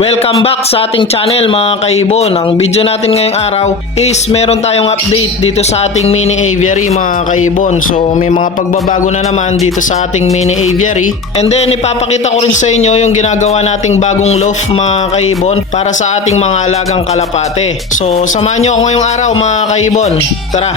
Welcome back sa ating channel mga kaibon. Ang video natin ngayong araw is meron tayong update dito sa ating mini aviary mga kaibon. So may mga pagbabago na naman dito sa ating mini aviary. And then ipapakita ko rin sa inyo yung ginagawa nating bagong loft mga kaibon para sa ating mga alagang kalapate. So samahan nyo ako ngayong araw mga kaibon. Tara!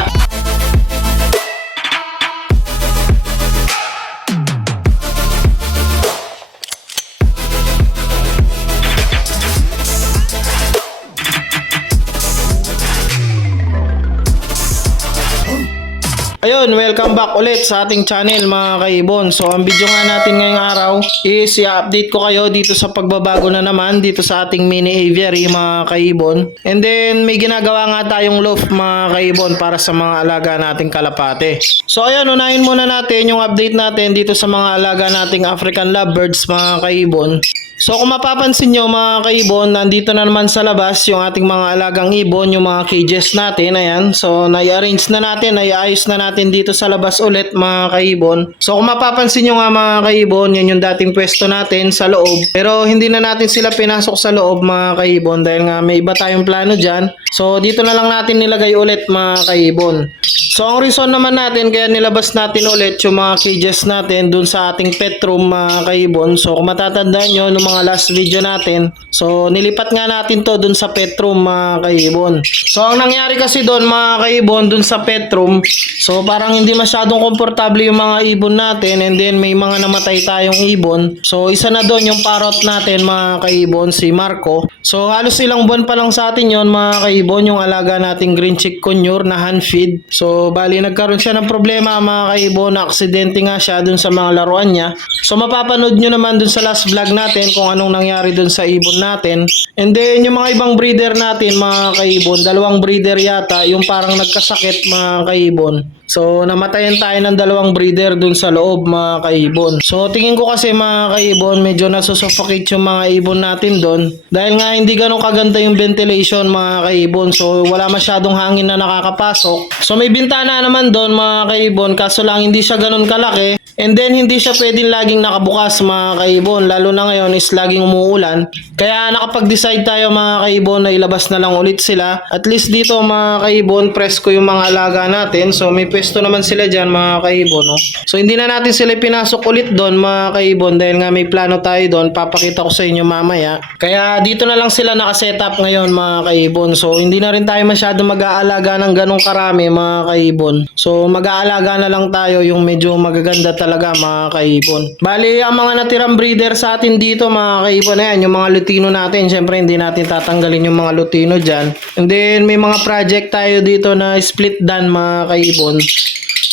Ayun, welcome back ulit sa ating channel mga kaibon. So ang video nga natin ngayong araw is i-update ko kayo dito sa pagbabago na naman dito sa ating mini aviary mga kaibon. And then may ginagawa nga tayong loft mga kaibon para sa mga alaga nating kalapate. So ayun, unahin muna natin yung update natin dito sa mga alaga nating African lovebirds mga kaibon. So kung mapapansin nyo mga kaibon, nandito na naman sa labas yung ating mga alagang ibon, yung mga cages natin. Ayan, so nai-arrange na natin, nai-ayos na natin dito sa labas ulit mga kaibon. So kung mapapansin nyo nga mga kaibon, yan yung dating pwesto natin sa loob. Pero hindi na natin sila pinasok sa loob mga kaibon dahil nga may iba tayong plano dyan. So dito na lang natin nilagay ulit mga kaibon. So ang reason naman natin kaya nilabas natin ulit yung mga cages natin dun sa ating pet room mga kaibon. So kung matatandaan nyo nung mga last video natin, so nilipat nga natin to dun sa pet room mga kaibon. So ang nangyari kasi dun mga kaibon dun sa pet room, so parang hindi masyadong komportable yung mga ibon natin, and then may mga namatay tayong ibon. So isa na dun yung parrot natin mga kaibon, si Marco. So halos ilang buwan pa lang sa atin yon mga kaibon, yung alaga nating green chick conure na hand feed. So bali nagkaroon siya ng problema mga kaibon, na aksidente nga siya dun sa mga laruan niya. So mapapanood nyo naman dun sa last vlog natin kung anong nangyari dun sa ibon natin. And then yung mga ibang breeder natin mga kaibon, dalawang breeder yata yung parang nagkasakit mga kaibon. So namatayan tayo ng dalawang breeder dun sa loob mga kaibon. So tingin ko kasi mga kaibon, medyo nasusuffocate yung mga ibon natin dun dahil nga hindi ganun kaganda yung ventilation mga kaibon. So wala masyadong hangin na nakakapasok. So may bintana naman dun mga kaibon, kaso lang hindi siya ganun kalaki. And then hindi siya pwedeng laging nakabukas mga kaibon, lalo na ngayon is laging umuulan. Kaya nakapag-decide tayo mga kaibon na ilabas na lang ulit sila. At least dito mga kaibon, presko yung mga alaga natin. So may pwesto naman sila dyan mga kaibon. No? So hindi na natin sila pinasok ulit doon mga kaibon dahil nga may plano tayo doon. Papakita ko sa inyo mamaya. Kaya dito na lang sila nakasetup ngayon mga kaibon. So hindi na rin tayo masyado mag-aalaga ng ganong karami mga kaibon. So mag-aalaga na lang tayo yung medyo magaganda talaga mga kaibon. Bali ang mga natirang breeder sa atin dito mga kaibon, ayan yung mga lutino natin. Syempre hindi natin tatanggalin yung mga lutino dyan. And then may mga project tayo dito na split dan mga kaibon.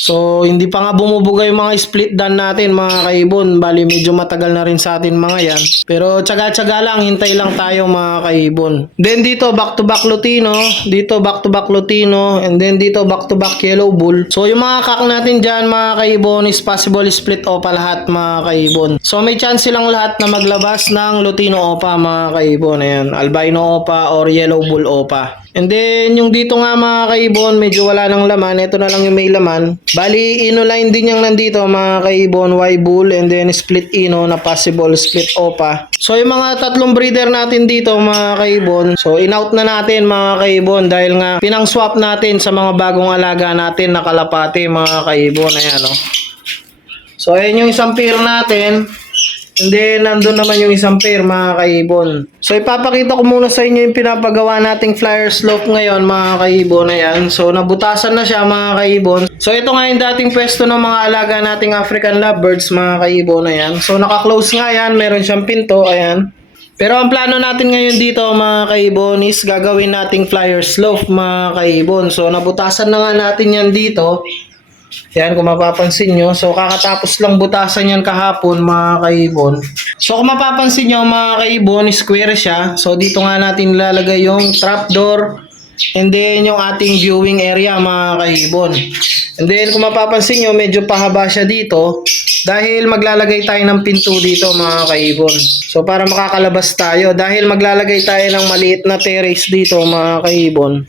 So hindi pa nga bumubuga yung mga split dan natin mga kaibon. Bali medyo matagal na rin sa atin mga yan. Pero tsaga-tsaga lang, hintay lang tayo mga kaibon. Then dito back to back lutino, dito back to back lutino, and then dito back to back yellow bull. So yung mga kak natin dyan mga kaibon is possible split opa lahat mga kaibon. So may chance silang lahat na maglabas ng lutino opa mga kaibon. Ayan, albino opa or yellow bull opa. And then yung dito nga mga kaibon, medyo wala nang laman. Ito na lang yung may laman. Bali ino line din yung nandito mga kaibon, Y bull, and then split ino na possible split opa. So yung mga tatlong breeder natin dito mga kaibon, so in-out na natin mga kaibon dahil nga pinang swap natin sa mga bagong alaga natin na kalapate mga kaibon. Ayan o. So ayan yung isang pair natin. And then, nandun naman yung isang pair mga kaibon. So, ipapakita ko muna sa inyo yung pinapagawa nating flyer slope ngayon mga kaibon. Ayan. So, nabutasan na siya mga kaibon. So, ito nga yung dating pwesto ng mga alaga nating African lovebirds mga kaibon. Ayan. So, naka-close nga yan. Meron siyang pinto. Ayan. Pero ang plano natin ngayon dito mga kaibon is gagawin nating flyer slope mga kaibon. So, nabutasan na nga natin yan dito. Yan kung mapapansin nyo. So kakatapos lang butasan yan kahapon mga kaibon. So kung mapapansin nyo mga kaibon, square siya. So dito nga natin lalagay yung trapdoor. And then yung ating viewing area mga kaibon. And then kung mapapansin nyo, medyo pahaba siya dito. Dahil maglalagay tayo ng pinto dito mga kaibon. So para makakalabas tayo. Dahil maglalagay tayo ng maliit na terrace dito mga kaibon.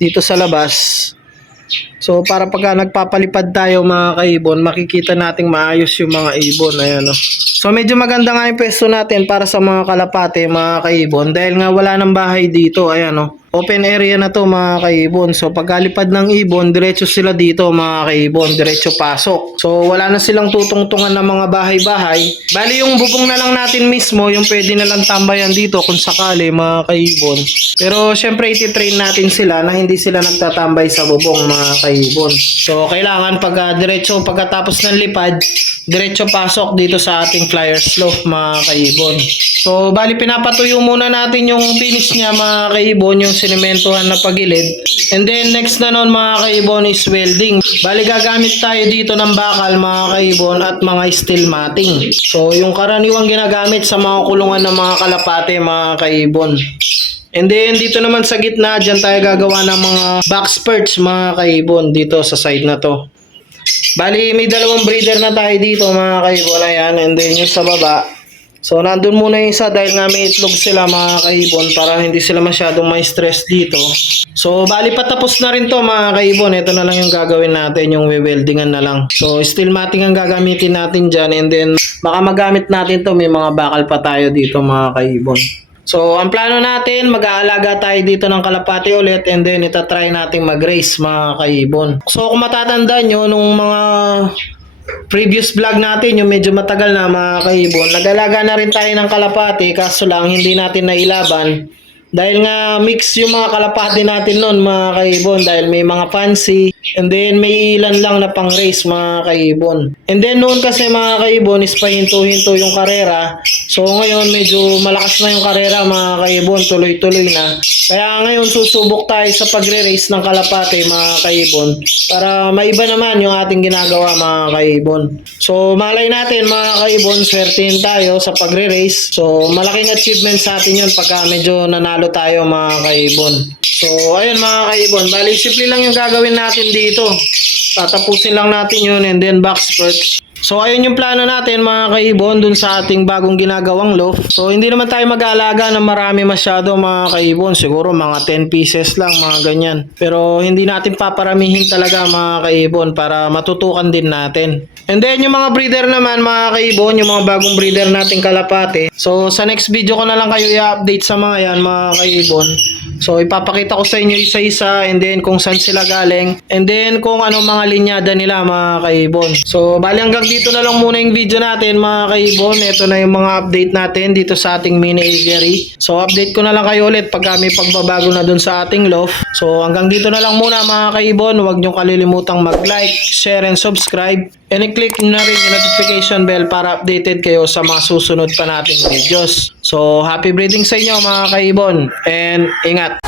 Dito sa labas. So para pagka nagpapalipad tayo mga kaibon, makikita nating maayos yung mga ibon. Ayan o. So medyo maganda nga yung pwesto natin para sa mga kalapate mga kaibon dahil nga wala ng bahay dito. Ayan o. Open area na to mga kaibon. So pagkalipad ng ibon, diretso sila dito mga kaibon. Diretso pasok. So wala na silang tutungtungan ng mga bahay-bahay. Bali yung bubong na lang natin mismo, yung pwede na lang tambayan dito kung sakali mga kaibon. Pero syempre ititrain natin sila na hindi sila nagtatambay sa bubong mga kaibon. So kailangan diretso pagkatapos ng lipad, diretso pasok dito sa ating flyer slope mga kaibon. So bali pinapatuyo muna natin yung finish niya mga kaibon, yung sinementohan na pagilid. And then next na nun mga kaibon is welding. Bali gagamit tayo dito ng bakal mga kaibon at mga steel matting. So yung karaniwang ginagamit sa mga kulungan ng mga kalapate mga kaibon. And then dito naman sa gitna, dyan tayo gagawa ng mga box perch mga kaibon dito sa side na to. Bali may dalawang breeder na tayo dito mga kaibon, ayan. And then yung sa baba, so nandun muna yung isa dahil nga may itlog sila mga kaibon para hindi sila masyadong may stress dito. So bali patapos na rin to mga kaibon. Ito na lang yung gagawin natin, yung weldingan na lang. So steel matting ang gagamitin natin dyan. And then baka magamit natin to, may mga bakal pa tayo dito mga kaibon. So ang plano natin, mag-aalaga tayo dito ng kalapati ulit. And then itatry natin mag-race mga kaibon. So kung matatandaan nyo, nung mga previous vlog natin, yung medyo matagal na mga kaibon, nag-alaga na rin tayo ng kalapati, kaso lang hindi natin nailaban dahil nga mix yung mga kalapati natin noon mga kaibon, dahil may mga fancy and then may ilan lang na pang race mga kaibon. And then noon kasi mga kaibon is pahinto-hinto yung karera. So ngayon medyo malakas na yung karera mga kaibon, tuloy-tuloy na. Kaya ngayon susubok tayo sa pagre-race ng kalapate mga kaibon para maiba naman yung ating ginagawa mga kaibon. So malay natin mga kaibon, swertihin tayo sa pagre-race. So malaking achievement sa atin yun pagka medyo nanalo tayo mga kaibon. So ayun mga kaibon, bali simple lang yung gagawin natin dito. Tatapusin lang natin yun and then box perch. So ayun yung plano natin mga kaibon dun sa ating bagong ginagawang loft. So hindi naman tayo mag-aalaga ng marami masyado mga kaibon. Siguro mga 10 pieces lang mga ganyan. Pero hindi natin paparamihin talaga mga kaibon para matutukan din natin. And then yung mga breeder naman mga kaibon, yung mga bagong breeder nating kalapate. So sa next video ko na lang kayo i-update sa mga yan mga kaibon. So ipapakita ko sa inyo isa-isa and then kung saan sila galing and then kung ano mga linyada nila mga kaibon. So bali hanggang dito na lang muna yung video natin mga kaibon. Ito na yung mga update natin dito sa ating mini aviary. So update ko na lang kayo ulit pag may pagbabago na dun sa ating loft. So hanggang dito na lang muna mga kaibon. Huwag nyo kalilimutang mag-like, share and subscribe. And i-click nyo na rin yung notification bell para updated kayo sa mga susunod pa nating videos. So happy breeding sa inyo mga kaibon and ingat!